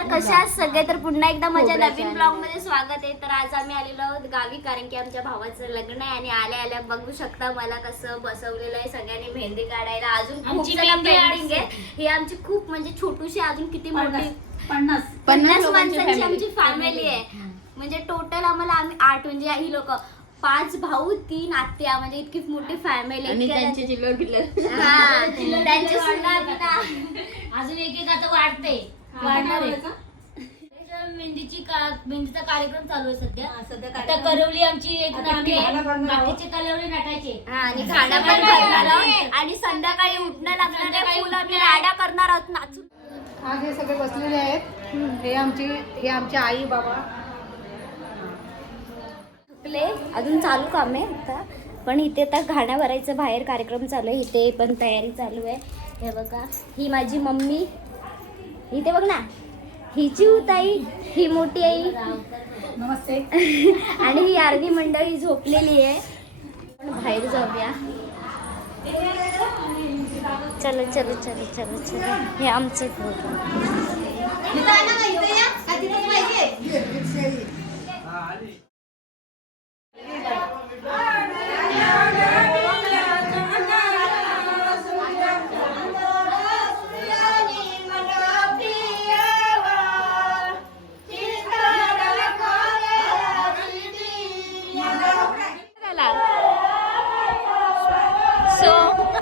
नमस्कार, कशा आहात सगळे? तर पुन्हा एकदा माझ्या नवीन ब्लॉग मध्ये स्वागत आहे. तर आज आम्ही आलेलो आहोत गावी, कारण की आमच्या भावाचं लग्न आहे. आणि आल्या आल्या बघू शकता मला कसं बसवलेलं आहे सगळ्यांनी मेहंदी काढायला. अजून खूप जण पेंडिंग आहे. ही आमची खूप म्हणजे छोटूशी अजून किती मोठी 50 माणसांची आमची फॅमिली आहे. म्हणजे टोटल आम्ही 8 म्हणजे ही लोक 5 भाऊ 3 आत्या, म्हणजे इतकी मोठी फॅमिली आणि त्यांचे चिल्लर बिल्लर त्यांचे सुना अजून एक आता वाढते वाढणार आहे. मेहंदीचा कार्यक्रम चालू आहे सध्या. आता करवली आमची एक नामी आहे, बाकीचे कलवली नटायचे आणि खाना पण करणार आहोत. आणि संध्याकाळी उठणं लागणार आहे, फुलं आम्ही राडा करणार आहोत नाचून. आज हे सगळे बसलेले आहेत. हे आमचे आई बाबा. अजून चालू काम आहे आता, पण इथे आता घाण्या भरायचं बाहेर कार्यक्रम चालू आहे. इथे पण तयारी चालू आहे. हे बघा, ही माझी मम्मी, इथे बघ ना, हिची ताई, ही मोठी आई, नमस्ते. आणि ही अर्धी मंडळी झोपलेली आहे. पण बाहेर जाऊया. चलो चलो चलो चलो चलो. हे आमचं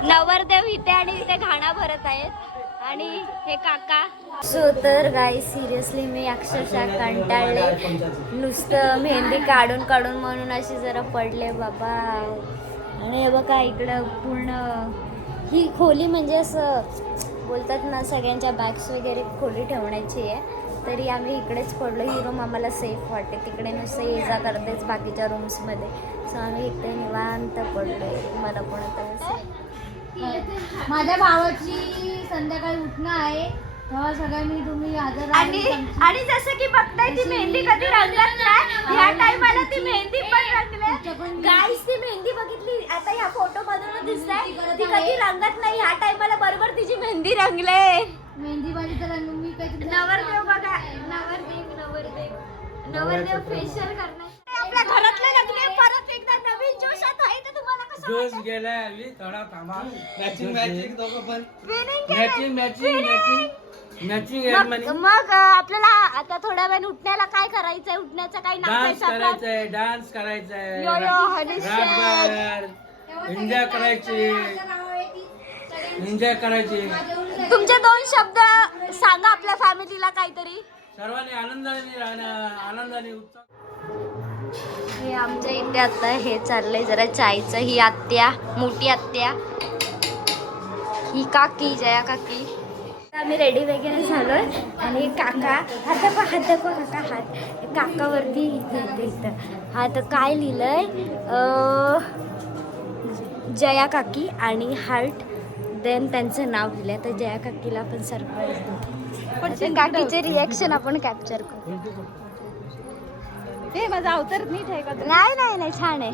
नवरदेव इथे आणि इथे घाणा भरत आहेत. आणि हे काका. तर गाई सिरियसली मी अक्षरशः कंटाळले. नुसतं मेहंदी काढून काढून म्हणून अशी जरा पडले बाबा. आणि हे बघा इकडं पूर्ण ही खोली, म्हणजे असं बोलतात ना सगळ्यांच्या बॅग्स वगैरे खोली ठेवण्याची आहे. तरी आम्ही इकडेच पडलो. ही रूम आम्हाला सेफ वाटते. तिकडे नुसतं ये जा करतेच बाकीच्या रूम्समध्ये. सो आम्ही इकडे निवांत पडलो. मला पण आता माझ्या भावाची संध्याकाळी उठणं आहे, तेव्हा सगळ्यांनी तुम्ही हजर आणि जसं की बघताय ती मेहंदी कधी रंगत नाही. ह्या टाइमाला ती मेहंदी पण रंगले. गाईस ती मेहंदी बघितली आता ह्या फोटो मधून दिसतंय, ती कधी रंगत नाही. ह्या टाइमाला बरोबर तिची मेहंदी रंगले. मेहंदी बाजी तर रंग मी काही नवरदेव बघा, नवरदेव फेशियल करणार. आपल्या घरातले लग्न परत एकदा नवीन जोशात आहे. तर तुम्हाला कसं जोश गेलाय आम्ही थोडा थांबा. मॅचिंग दोघं पण मॅचिंग मग आपल्याला आता थोड्या वेळ उठण्याला काय करायचंय? उठण्याचं काय डान्स नाचायचं करायचंय, डान्स करायचंय, यो यो हनीश एन्जॉय करायची, एन्जॉय करायची. तुमचे 2 शब्द सांगा आपल्या फॅमिलीला काहीतरी. सर्वांनी आनंदाने राहणं, आनंदाने उत्सव. हे आमच्या इथे आता हे चाललंय जरा चायचं. ही आत्या, मोठी आत्या, ही काकी, जया काकी. आम्ही रेडी वगैरे झालोय. आणि काका हात दाखवा काका, हात काकावरती इथं हात काय लिहिलंय, जया काकी आणि हार्ट, देन त्यांचं नाव लिहिलंय. तर जया काकीला आपण सरप्राईज देऊ. पण काकीचे रिॲक्शन आपण कॅप्चर करू. हे माझा अवतार नीट आहे का? नाही छान आहे.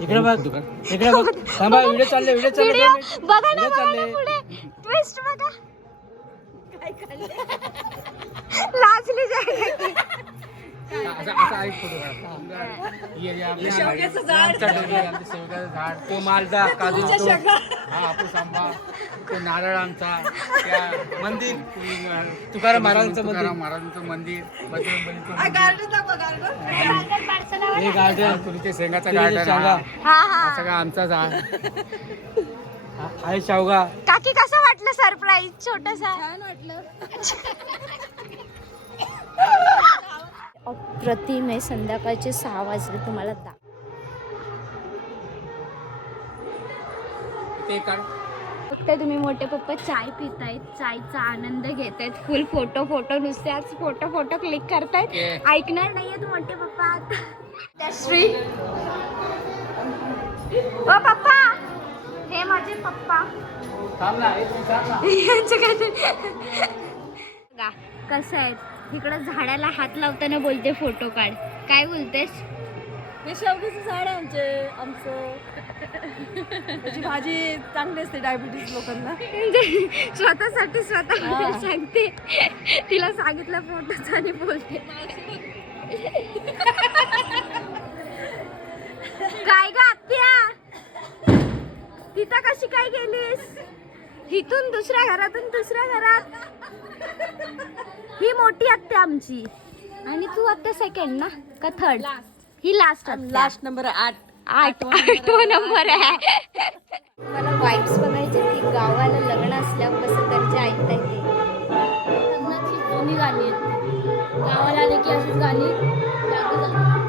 इकडे बघ, इकडे बघ. थांबा, व्हिडिओ चालले. बघा ना पुढे ट्विस्ट बघा. लाजली जाय. तो मालदा काजू, हापूस आंबा, तो नारळ आमचा, मंदिर तुकाराम महाराजांचं मंदिर, हे गार्डन, तुमचे शेंगाचं गार्डन, हा सगळा आमचाच आहे. शावगा. काकी कसं वाटलं सरप्राईज? छोटसा छान वाटलं. अप्रतिम आहे. संध्याकाळचे 6 वाजले. तुम्हाला फक्त तुम्ही मोठे पप्पा चाय पितायत, चायचा आनंद घेतायत, फुल फोटो नुसते आज फोटो क्लिक करतायत. ऐकणार नाहीयेत मोठे पप्पा. श्री ओ पप्पा, हे माझे पप्पा. कसं आहे, इकडं झाडाला हात लावताना बोलते फोटो काढ. काय बोलतेस? हे शेवग्याचं झाड आहे आमचं. त्याची भाजी चांगली असते डायबिटीज लोकांना. स्वतःसाठी स्वतः सांगते. तिला सांगितलं फोटोच आणि बोलते काय ग आत्या तिथं कशी काय गेलीस? इथून दुसऱ्या घरातून दुसऱ्या घरात. ही मोठी आत्या आमची आणि तू आत्या सेकंड ना का थर्ड? ही लास्ट नंबर 8. आठवा नंबर आहे. मला वाईब्स बघायचे की गावाला लग्न असल्यावर कसं त्यांचे ऐकता येते. लग्नाची जुनी गाणी आहेत ती. गावाला आले की अशीच गाणी लागू जातात.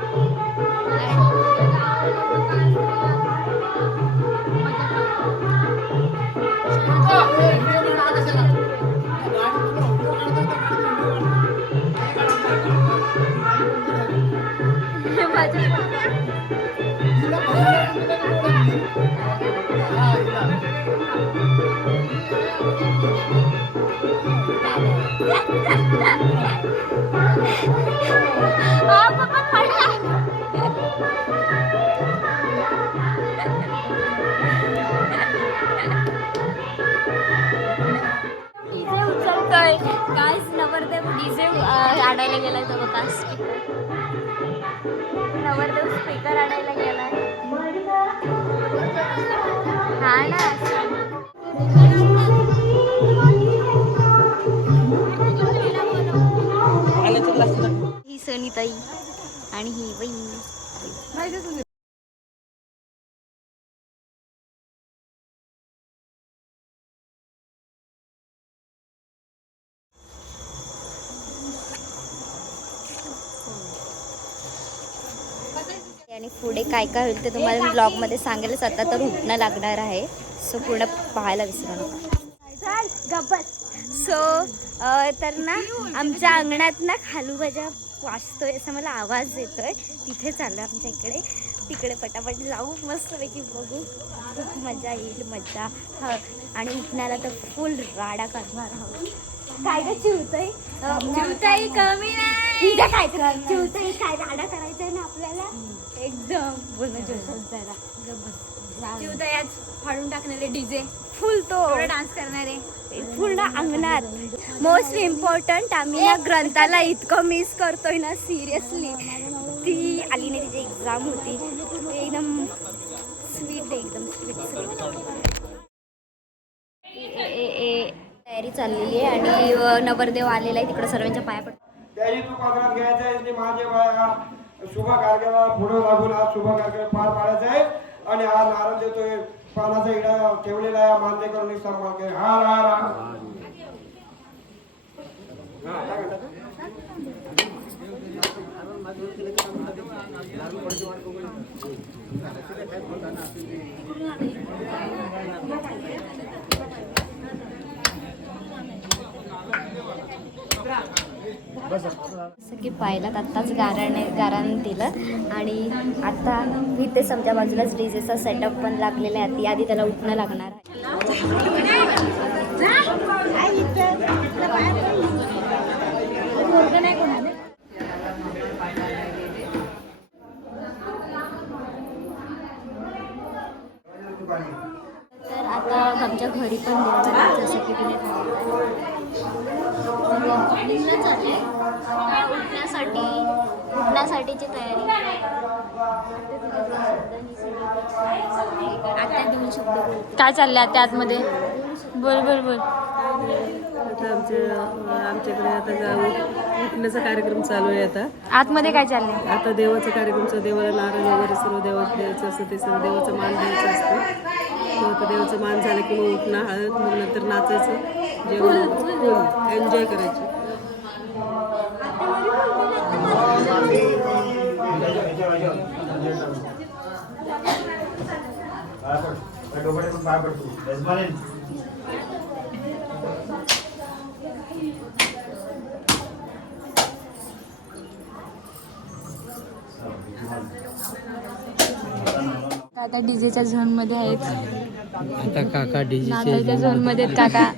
डीजे उचलतोय गाईस. नवरदेव डीजे आणायला गेलाय तो बघा. नवरदेव स्पीकर आणायला गेलाय. हा ना ही सनिताई आणि ही वहिनी. आणि पुढे काय काय होईल ते तुम्हाला ब्लॉगमध्ये सांगेलच. आता तर उठणं लागणार आहे सो पूर्ण पाहायला विसरू नका. सो तर ना आमच्या अंगणात ना खालूबाजा वाजतोय असं मला आवाज येतोय. तिथे चाललं आमच्या इकडे. तिकडे पटापट जाऊ मस्तपैकी बघू. खूप मजा येईल मजा. आणि उठण्याला तर फुल राडा करणार आहोत. काय ग चिवताई कमी नाही काय कर. चिवताई काय राडा करायचंय ना आपल्याला एकदम बोलणं जरा चिवताई आज फाडून टाकणारे डीजे फुल तो डान्स करणारे पूर्ण अंगणात. मोस्ट इम्पॉर्टंट आम्ही या ग्रंथाला इतकं मिस करतोय ना सिरियसली. ती आली नाही तिची एक्झाम होती. एकदम स्वीट एकदम स्वीट. तयारी चाललेली आहे आणि नवरदेव आलेला आहे तिकडे सर्वांच्या पाया पडतो. त्याही तू पदरात घ्यायचा आहे. माझे बाया शुभ कार्याला पुढे लागून हा शुभ कार्य पार पाडायचा आहे. आणि हा नारळ देतोय पानाचा इडा ठेवलेला आहे. मान्य करून सांभाळ कर. हार हार हार. जसं की पाहिलात आत्ताच गाराने दिलं आणि आता इथेच आमच्या बाजूलाच डीजेचा सेटअप पण लागलेला आहे. ती आधी त्याला उठणं लागणार आहे. तर आता आमच्या घरी पण देणार जसं की तिने उठण्यासाठीची तयारी. आता दोन शब्द काय चालले आता आतमध्ये? बोल बोल बोल. आता आमच्याकडे आता उठण्याचा कार्यक्रम चालू आहे. आता आतमध्ये काय चाललंय? आता देवाचा कार्यक्रम. देवाला नारळ वगैरे सर्व देवाला द्यायचं असतं. ते सर्व देवाचा मान द्यायचा असतो. तो आता देवाचा मान झाला की मग उठणं हळद. मग नंतर नाचायचं जेवण एन्जॉय करायचं. आता डीजेच्या झोन मध्ये आहेत. आता काका डीजे झोन मध्ये काका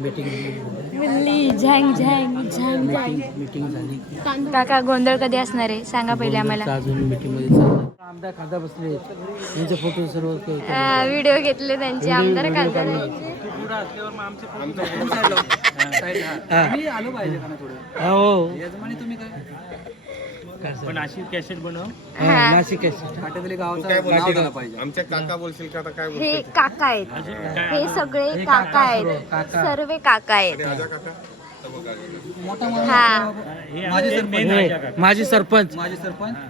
मीटिंग बिल्ली झँग झँग झँग झँग. मीटिंग झाली काका गोंधळ कधी असणार आहे सांगा पहिले आम्हाला. अजून मीटिंग मध्ये चाललं आमदार खादा बसले त्यांचे फोटो सर्व व्हिडिओ घेतले त्यांचे आमदार खासदार. आलो पाहिजे का हो पण अशी कॅसेट बनव हा. नाशिक आमच्या काका बोलशील का आता काय हे काका आहेत, हे सगळे काका आहेत, सर्व काका आहेत. हा माझे सरपंच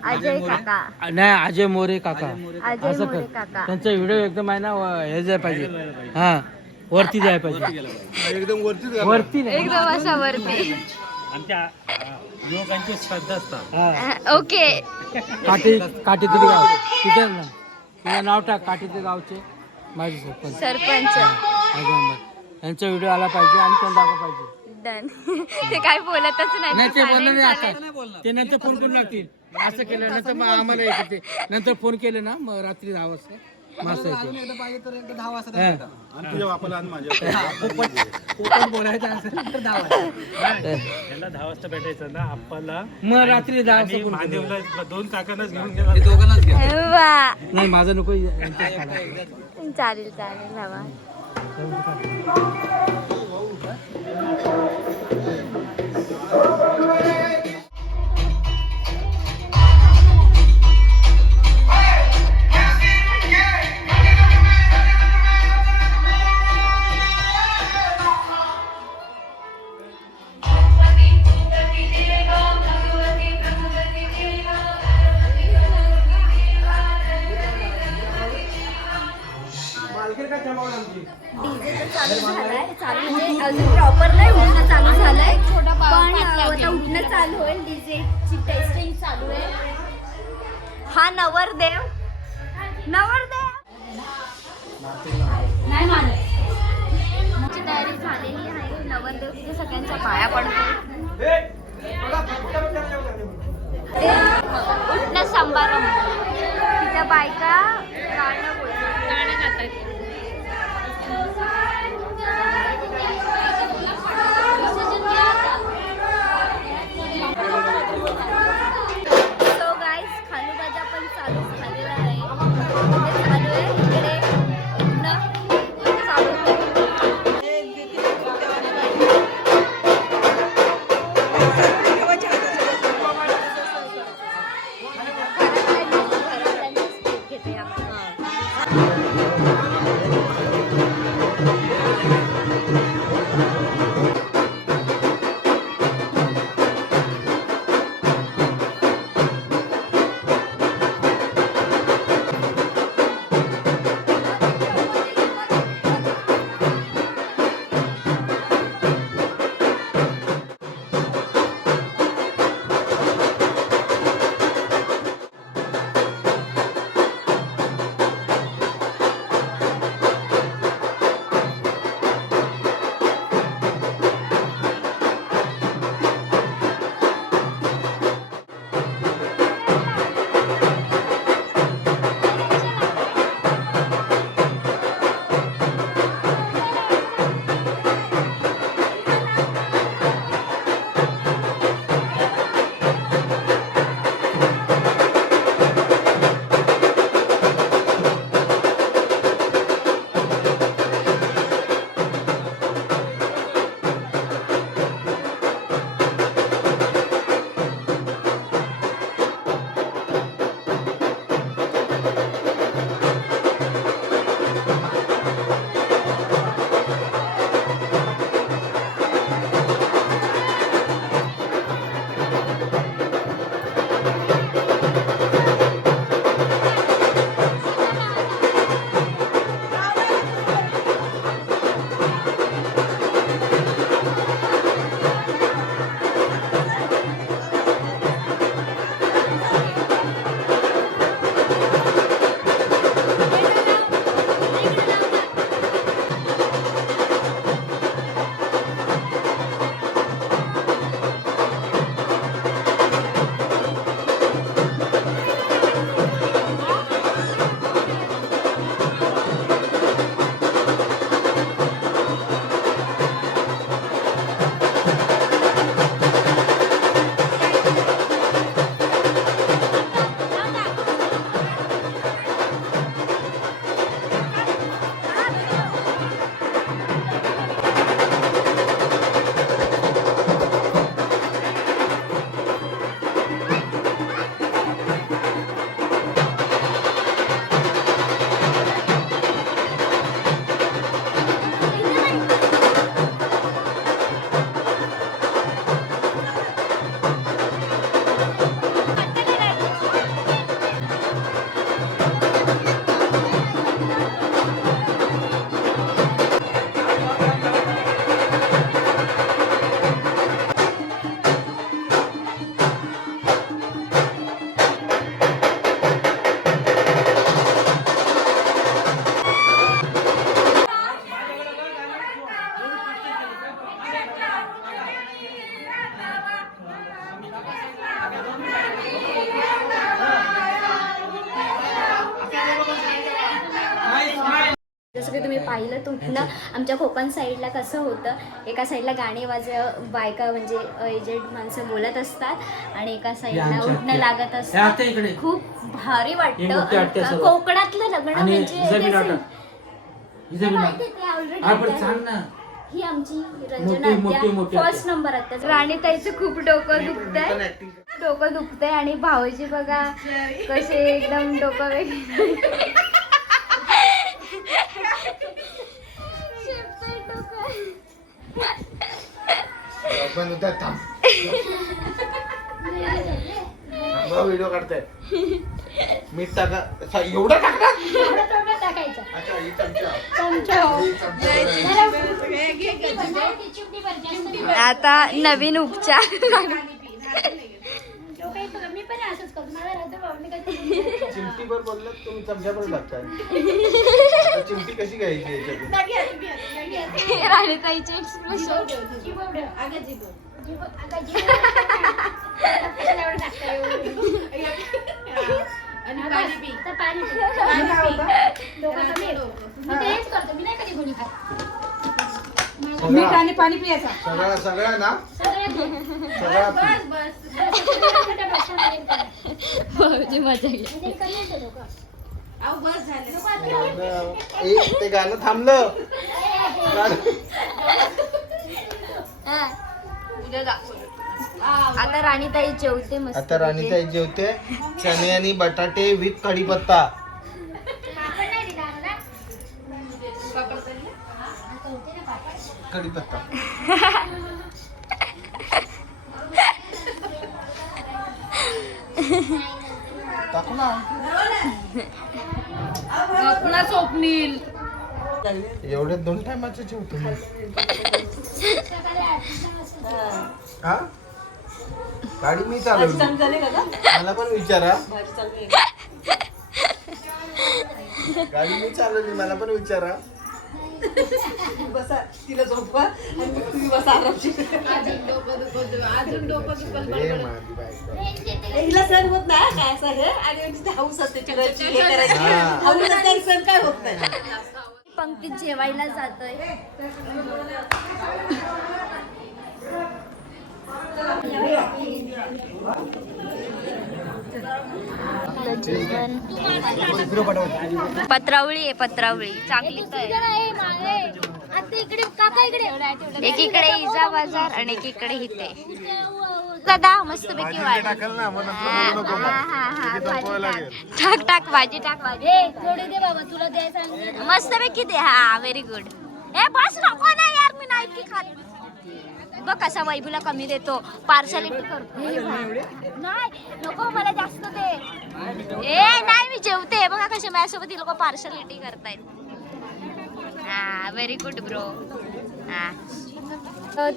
अजय काका, नाही अजय मोरे काका अजय असं मोरे कर काका. त्यांचा व्हिडिओ एकदम आहे ना हे जाय पाहिजे हा वरती जाय पाहिजे एकदम वरतीच वरती नाही एकदम असा वरती. आमच्या युवकांची श्रद्धा असतात हा, ओके. काठीतरी गाव तिथे ना तुझं नाव टाक काठीचे गावचे माझे सरपंच सरपंच अजय आंबेड यांचा व्हिडिओ आला पाहिजे आणि त्यांना दाखवा पाहिजे. डन. ते काय बोलतच नाही नाही, ते बोलणार नाही silent आता झाले. ते नंतर फोन करून लागतील असं केलं नंतर मग आम्हाला येते नंतर फोन केले ना मग रात्री 10 वाजता मस्त येते तुझ्या बापाला आणि माझ्या बोलायचं असेल तर 10 त्यांना 10 वाजता भेटायचं ना आप्पाला मग रात्री 10 आणि वाजता phone करू. महादेवला 2 काकांनाच घेऊन गेला वा. नाही माझं नको चालेल चालेल बाबा. डीजे तर चालू झालाय, चालू म्हणजे अजून प्रॉपर नाही उठणं चालू झालंय, पण आता उठणं चालू होईल. डीजेची टेस्टिंग चालू आहे. हा नवरदेव आमची तयारी झालेली आहे. नवरदेव तिथे सगळ्यांच्या पाया पडतो. उठणं समारंभ तिथं बायका गाणं बोलतात, गाणं गातात. सो गाईज खालूबाजा पण चालू झालेला आहे. इथे चालू आहे, इकडे उठणं चालू आहे. घरातल्यांची घेते आपण. जसं की तुम्ही पाहिलं तुटणं आमच्या कोकण साईडला कसं होतं, एका साईडला गाणी बायका म्हणजे एजेड माणसं बोलत असतात आणि एका साईडला उठणं लागत असतं. खूप भारी वाटतं कोकणातलं लग्न म्हणजे ही आमची रंजना फर्स्ट नंबर आता. राणीताईचं खूप डोकं दुखतंय आणि भाऊजी बघा कसे एकदम डोकं वेगळे व्हिडिओ काढताय. मीठ टाका एवढं टाकायचं. अच्छा ही चमचा. आता नवीन उपचार. मी पण असंच करतो. मला चिमटीवर बोललात तुम्ही चमच्यावर टाकताय. चिमटी कशी घ्यायची याच्यातून? राणीताईचे एक्सप्रेशन. पाणी पियाचा सगळा ना ते गाणं थांबलं. आता राणीताई जेवते मस्त. आता राणीताई जेवते चणे आणि बटाटे विथ कढीपत्ता. कढीपत्ता टाकू ना. स्वप्नील एवढे 2 टायमाचे जेवतो मी. हा गाडी मी चालवली. मला पण विचारा. गाडी मी चालवली मला पण विचारा. बसा तिला झोपवा आणि मग तुम्ही बसा आरामशीर. अजून डोकं हिला सण होत नाही काय असं हे आणि तिथे हाऊस असते चिरायची हे करायची. हाऊस सण काय होत नाही. पंक्तीत जेवायला जातोय. पत्रावळी आहे पत्रावळी चांगली. एकीकडे इजा बाजार आणि एकीकडे हिते. दादा मस्त पैकी वाढ. टाक टाक भाजी टाक भाजी. थोडे दे बाबा तुला द्यायचं मस्त पैकी दे. हा व्हेरी गुड. ए बस नको ना यार मी नाही की खात. बघ कसा वैभूला कमी देतो पार्सलिटी करतो. नाही नको मला जास्त दे. ए नाही मी जेवते. बघा कसे माझ्यासोबत लोक पार्सलिटी करतायत. हा व्हेरी गुड ब्रो. हा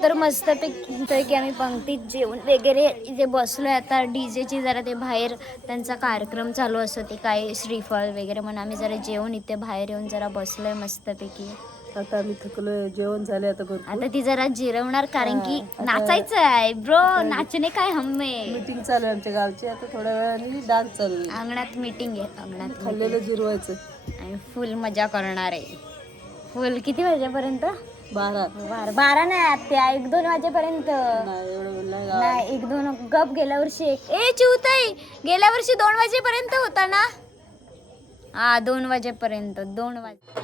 तर मस्त पैकी आम्ही पंक्तीत जेवण वगैरे इथे बसलोय. आता डीजेची जरा ते बाहेर त्यांचा कार्यक्रम चालू असतो ते काय श्रीफळ वगैरे म्हणून आम्ही जरा जेवण इथे बाहेर येऊन जरा बसलोय मस्तपैकी. आता आम्ही थकलोय जेवण झाले आता आता ती जरा जिरवणार कारण की नाचायचं आहे ब्रो. नाचणे काय हम्मे. मीटिंग चालू आहे आमच्या गावची. आता थोड्या वेळाने डान्स चालू आहे. अंगणात मीटिंग आहे. अंगणात खाल्लेलं जिरवायचं आणि फुल मजा करणार आहे. फुल किती वाजेपर्यंत? 12 नाही आत्या 1-2 वाजेपर्यंत. नाही 1-2 गप. गेल्या वर्षी ए चिवताई गेल्या वर्षी 2 वाजेपर्यंत होता ना. हा 2 वाजेपर्यंत. 2 वाजे.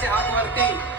करायचे हात वरती.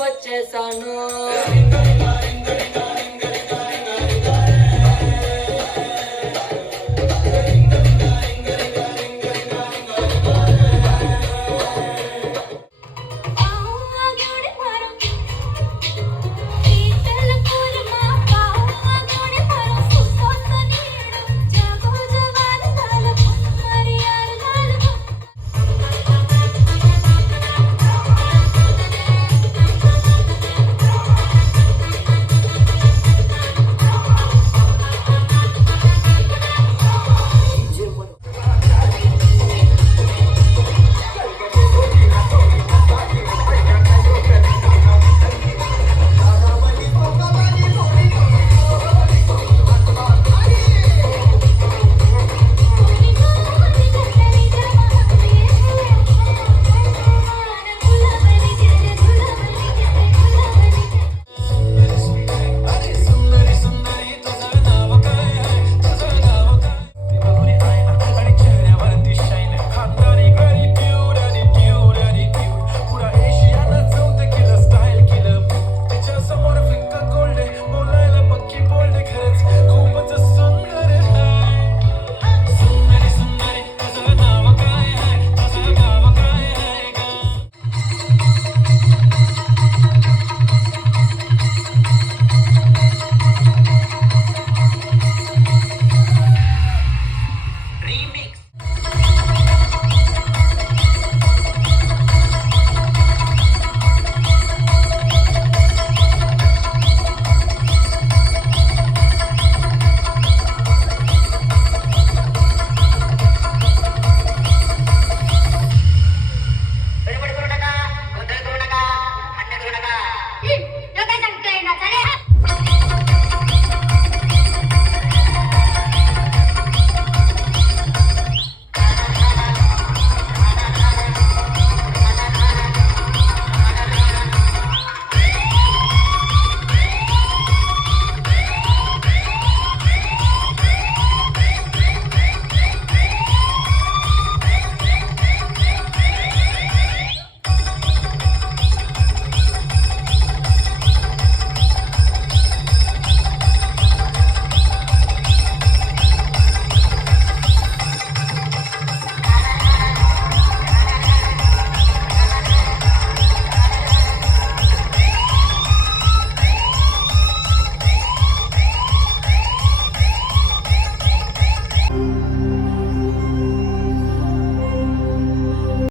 बच्चे सानो